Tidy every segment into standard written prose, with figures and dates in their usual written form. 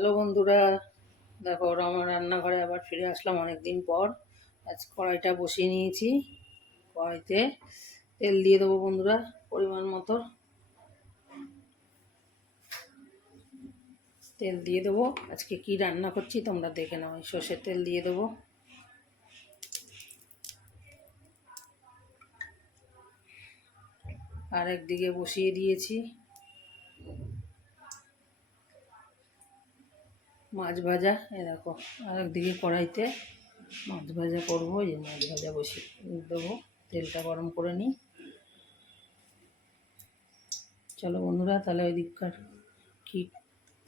Hello বন্ধুরা, দেখো আমার রান্নাঘরে আবার ফিরে আসলাম অনেক দিন পর। আজ কড়াইটা বসিয়ে নিয়েছি। কড়াইতে তেল দিয়ে দেবো বন্ধুরা, পরিমাণ মতো তেল দিয়ে দেবো। আজকে কি রান্না করছি তোমরা দেখে নাও। সর্ষের তেল দিয়ে দেবো। আর একদিকে বসিয়ে দিয়েছি মাছ ভাজা। দেখো আর একদিকে কড়াইতে মাছ ভাজা করবো। এই মাছ ভাজা বসিয়ে দেবো, তেলটা গরম করে নিই। চলো বন্ধুরা, তাহলে ওই দিককার কি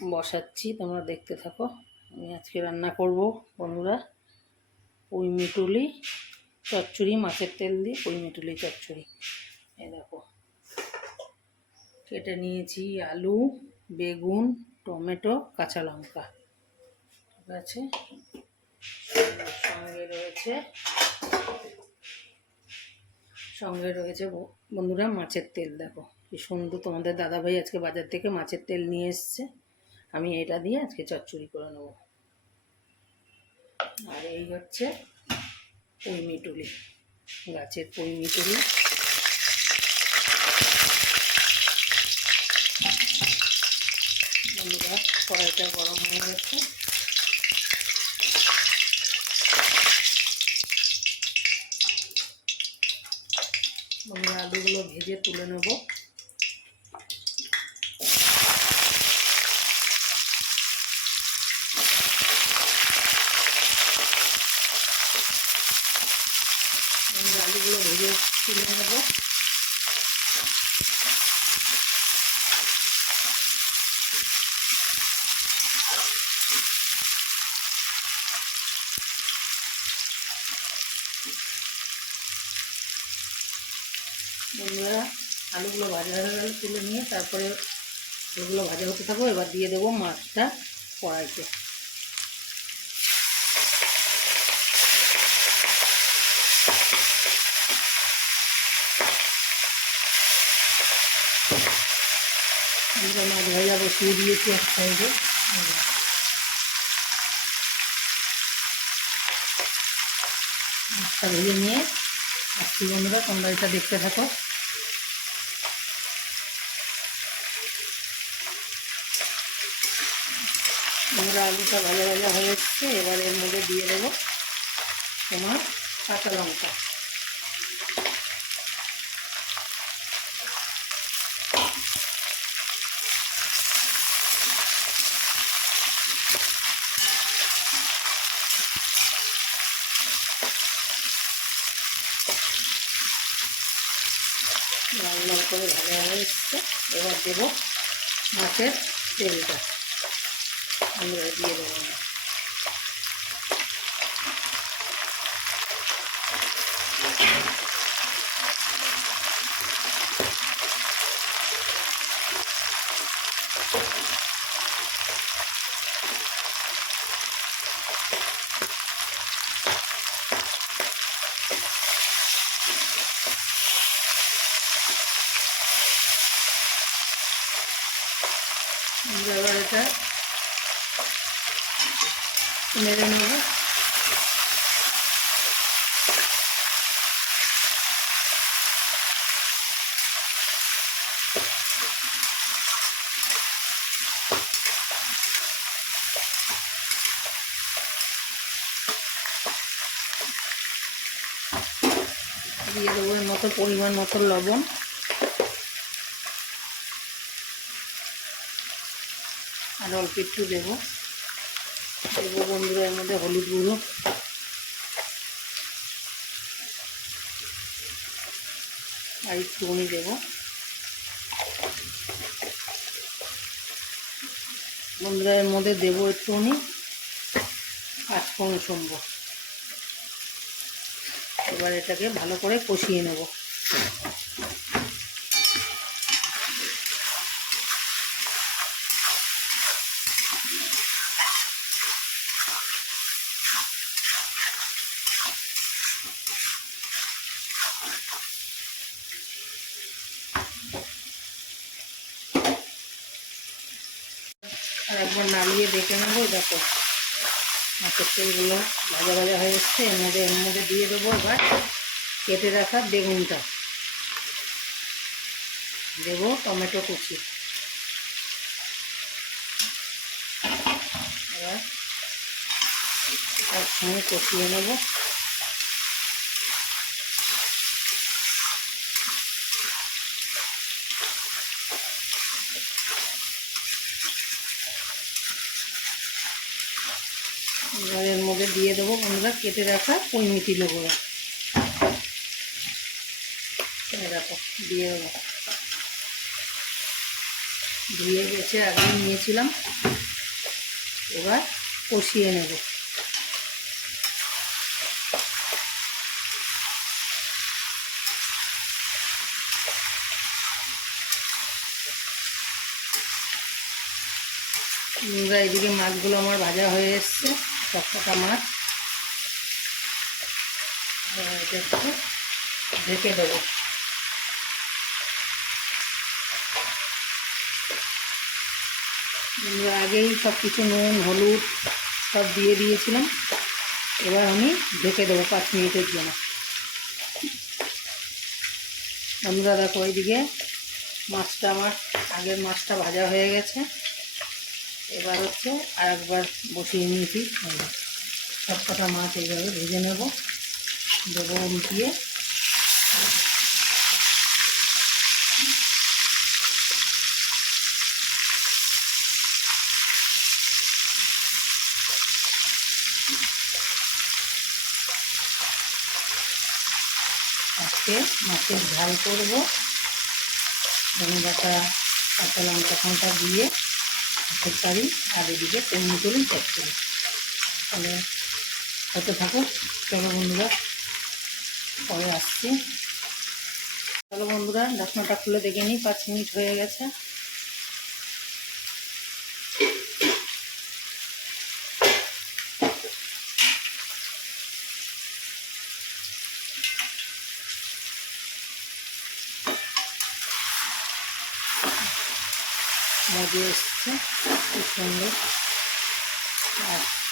বসাচ্ছি তোমরা দেখতে থাকো। আমি আজকে রান্না করব বন্ধুরা পুঁই মিটুলি চচ্চড়ি, মাছের তেল দিয়ে পুঁই মিটুলি চচ্চড়ি। এই দেখো কেটে নিয়েছি আলু, বেগুন, টমেটো, কাঁচা লঙ্কা। ঠিক আছে, সঙ্গে রয়েছে বন্ধুরা মাছের তেল। দেখো কি সুন্দর, তোমাদের দাদাভাই আজকে বাজার থেকে মাছের তেল নিয়ে এসছে। আমি এটা দিয়ে আজকে চচ্চড়ি করে নেব। আর এই হচ্ছে পুঁই মিটুলি, গাছের পুঁই মিটুলি। বন্ধুরা কড়াইটা গরম হয়ে গেছে। বন্ধুরা আলুগুলো ভেজে তুলে নেব। আলুগুলো ভেজে তুলে নেব। বন্ধুরা আলুগুলো ভাজা হয়ে গেলে তুলে নিয়ে তারপরে আলুগুলো ভাজা হতে থাকবো। এবার দিয়ে দেবো মাছটা কড়াইতে। আমরা মাছ ভাজা বসিয়ে দিয়েছি এক সাইডে। মাছটা ভেজে নিয়ে আসছি বন্ধুরা, তোমরা এটা দেখতে থাকো। বন্ধুরা আলুটা ভাজা ভাজা হয়ে এসছে। এবার এর মধ্যে দিয়ে দেবো তোমার কাঁচা লঙ্কা। লাল লাল করে ভাজা হয়ে এসছে। এবার দেবো মাছের তেলটা, আমরা দিয়ে দেবো। এবার এটা নেড়ে নেবো। দিয়ে দেবো এর মতো পরিমাণ মতো লবণ। আর অল্প একটু দেবো বন্ধুরা এর মধ্যে হলুদ গুঁড়ো, আর একটুখানি দেবো বন্ধুরা এর মধ্যে দেবো একটুখানি পাঁচফোড়ন শুনবো। এবার এটাকে ভালো করে কষিয়ে নেব। আর 1 একবার নাড়িয়ে দেখে নেবো। দেখো মাছের তেলগুলো ভাজা ভাজা হয়ে এসছে। এর মধ্যে দিয়ে দেবো এবার কেটে রাখা বেগুনটা, দেবো টমেটো কুচি। এবার তার সঙ্গে কষিয়ে নেব। এবার এর মধ্যে দিয়ে দেবো বন্ধুরা কেটে রাখা পুঁই মিটি লেবুরা। দেখো দিয়ে দেবো, ধুয়ে গেছে আগে নিয়েছিলাম। এবার কষিয়ে নেব। এদিকে মাছগুলো আমার ভাজা হয়ে এসছে, সবকটা মাছ। এটা একটু ঢেকে দেবো। আগেই সব কিছু নুন হলুদ সব দিয়ে দিয়েছিলাম। এবার আমি ঢেকে দেবো 5 মিনিটের জন্য। বন্ধুরা দেখো ওইদিকে মাছটা আমার আগের মাছটা ভাজা হয়ে গেছে। এবার হচ্ছে আর একবার বসিয়ে নিয়েছি। সব কটা মাছ এইভাবে ভেজে নেব, দেবো উল্টিয়ে। আজকে মাছের ঝাল করবো, ধনে পাতা কাঁচা লঙ্কা ফোঁটা দিয়ে মাছের কারি, আর এদিকে কুমড়ো চচ্চড়ি। তাহলে হতে থাকুক। চলো বন্ধুরা পরে আসছি। চলো বন্ধুরা ঢাকনাটা খুলে দেখে নিই। 5 মিনিট হয়ে গেছে। মজে এসছে খুব সুন্দর।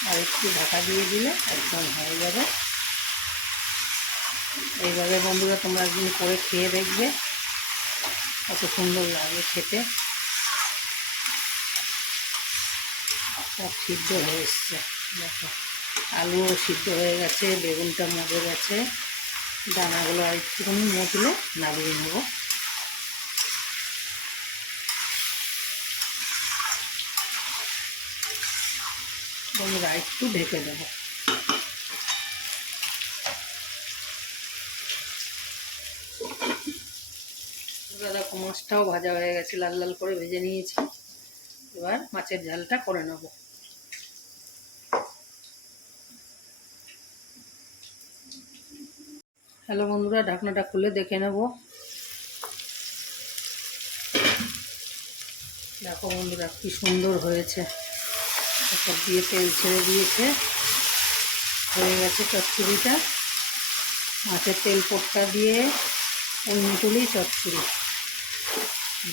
আর একটু ঢাকা দিয়ে দিলে একদম হয়ে যাবে। এইভাবে বন্ধুরা তোমরা একদিন করে খেয়ে দেখবে, কত সুন্দর লাগে খেতে। সব সিদ্ধ হয়ে এসছে। দেখো আলুও সিদ্ধ হয়ে গেছে, বেগুনটা মজে গেছে। দানাগুলো আর একটুখানি মজলে নামিয়ে নেব। বন্ধুরা একটু ঢেকে দেবো। দেখো মাছটাও ভাজা হয়ে গেছে, লাল লাল করে ভেজে নিয়েছি। এবার মাছের ঝালটা করে নেব। হ্যালো বন্ধুরা, ঢাকনাটা খুলে দেখে নেব। দেখো বন্ধুরা কি সুন্দর হয়েছে। সব দিয়ে তেল ছেড়ে দিয়েছে, হয়ে গেছে চচ্চড়িটা। মাছের তেল পোটকা দিয়ে ওই মিটুলি চচ্চড়ি।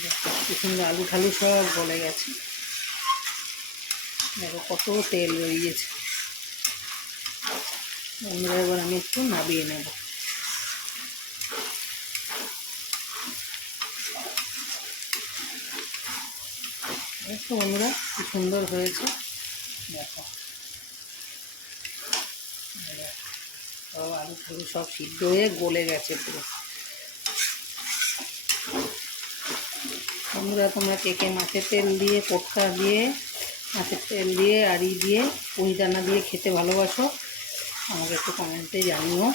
দেখো কি সুন্দর, আলু ঠালু সব গলে গেছে। দেখো কত তেল বেরিয়েছে। বন্ধুরা এবার আমি একটু নাবিয়ে নেব। দেখো বন্ধুরা কি সুন্দর হয়েছে। দেখো সব আলু ঠালু সব সিদ্ধ হয়ে গলে গেছে পুরো। বন্ধুরা তোমরা কে কে মাছের তেল দিয়ে পোটকা দিয়ে মাছের তেল দিয়ে আড়ি দিয়ে পুঁই দানা দিয়ে খেতে ভালোবাসো, আমাকে একটু কমেন্টে জানিও।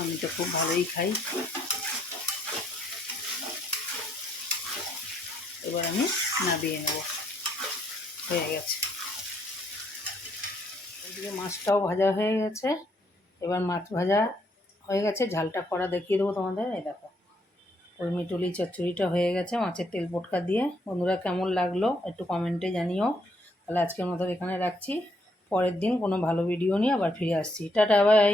আমি তো খুব ভালোই খাই। এবার আমি নামিয়ে নেব, হয়ে গেছে। এদিকে মাছটাও ভাজা হয়ে গেছে। এবার মাছ ভাজা হয়ে গেছে, ঝালটা করা দেখিয়ে দেবো তোমাদের। এই দেখো ওই মিটুলি চচ্চড়িটা হয়ে গেছে মাছের তেল পোটকা দিয়ে। বন্ধুরা কেমন লাগলো একটু কমেন্টে জানিও। তাহলে আজকের মতো এখানে রাখছি। পরের দিন কোনো ভালো ভিডিও নিয়ে আবার ফিরে আসছি। Tata bye.